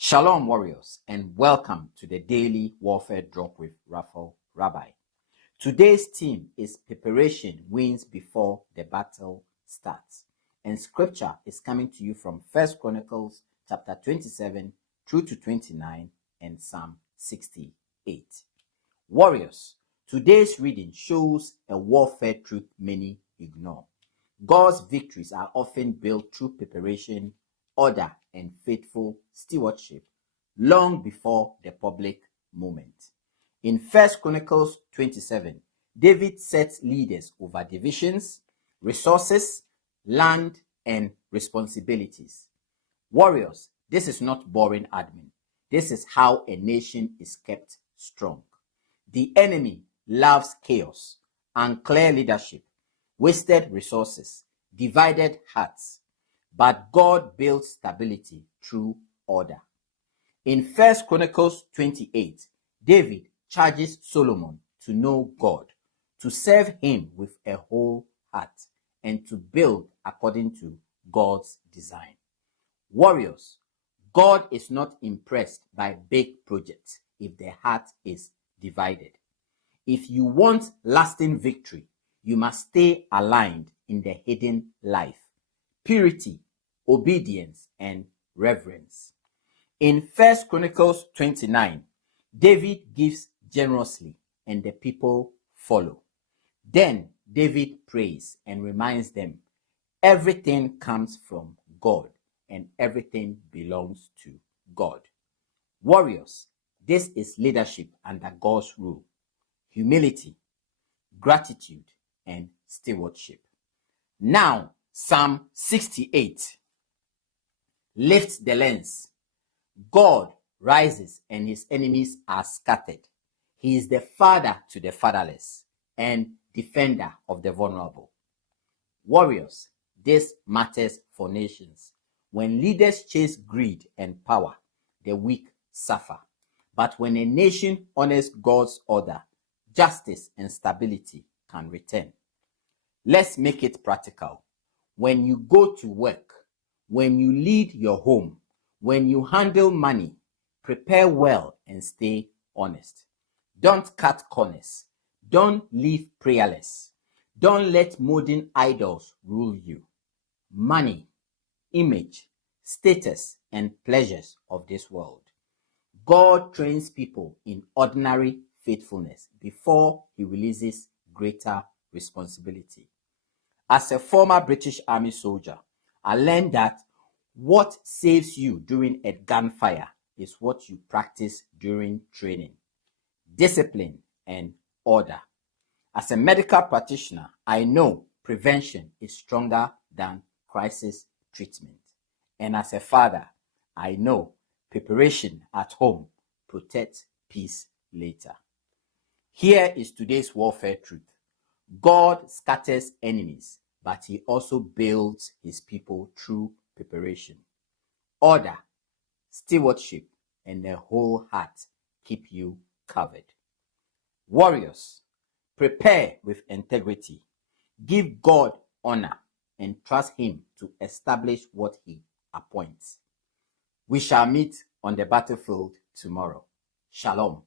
Shalom, warriors, and welcome to the Daily Warfare Drop with Raphael Rabbi. Today's theme is Preparation Wins Before the Battle Starts, and scripture is coming to you from 1 Chronicles chapter 27 through to 29 and Psalm 68. Warriors, today's reading shows a warfare truth many ignore. God's victories are often built through preparation, order, and faithful stewardship long before the public moment. In 1 Chronicles 27, David sets leaders over divisions, resources, land, and responsibilities. Warriors, this is not boring admin. This is how a nation is kept strong. The enemy loves chaos, unclear leadership, wasted resources, divided hearts. But God builds stability through order. In 1 Chronicles 28, David charges Solomon to know God, to serve him with a whole heart, and to build according to God's design. Warriors, God is not impressed by big projects if the heart is divided. If you want lasting victory, you must stay aligned in the hidden life, purity, obedience, and reverence. In 1 Chronicles 29, David gives generously and the people follow. Then David prays and reminds them, everything comes from God and everything belongs to God. Warriors, this is leadership under God's rule, humility, gratitude, and stewardship. Now, Psalm 68. Lift the lens. God rises and his enemies are scattered. He is the father to the fatherless and defender of the vulnerable. Warriors, this matters for nations. When leaders chase greed and power, the weak suffer. But when a nation honors God's order, justice and stability can return. Let's make it practical. When you go to work, when you lead your home, when you handle money, prepare well and stay honest. Don't cut corners. Don't live prayerless. Don't let modern idols rule you. Money, image, status, and pleasures of this world. God trains people in ordinary faithfulness before he releases greater responsibility. As a former British Army soldier, I learned that what saves you during a gunfire is what you practice during training, discipline, and order. As a medical practitioner, I know prevention is stronger than crisis treatment. And as a father, I know preparation at home protects peace later. Here is today's warfare truth. God scatters enemies, but he also builds his people through preparation. Order, stewardship, and a whole heart keep you covered. Warriors, prepare with integrity. Give God honor and trust him to establish what he appoints. We shall meet on the battlefield tomorrow. Shalom.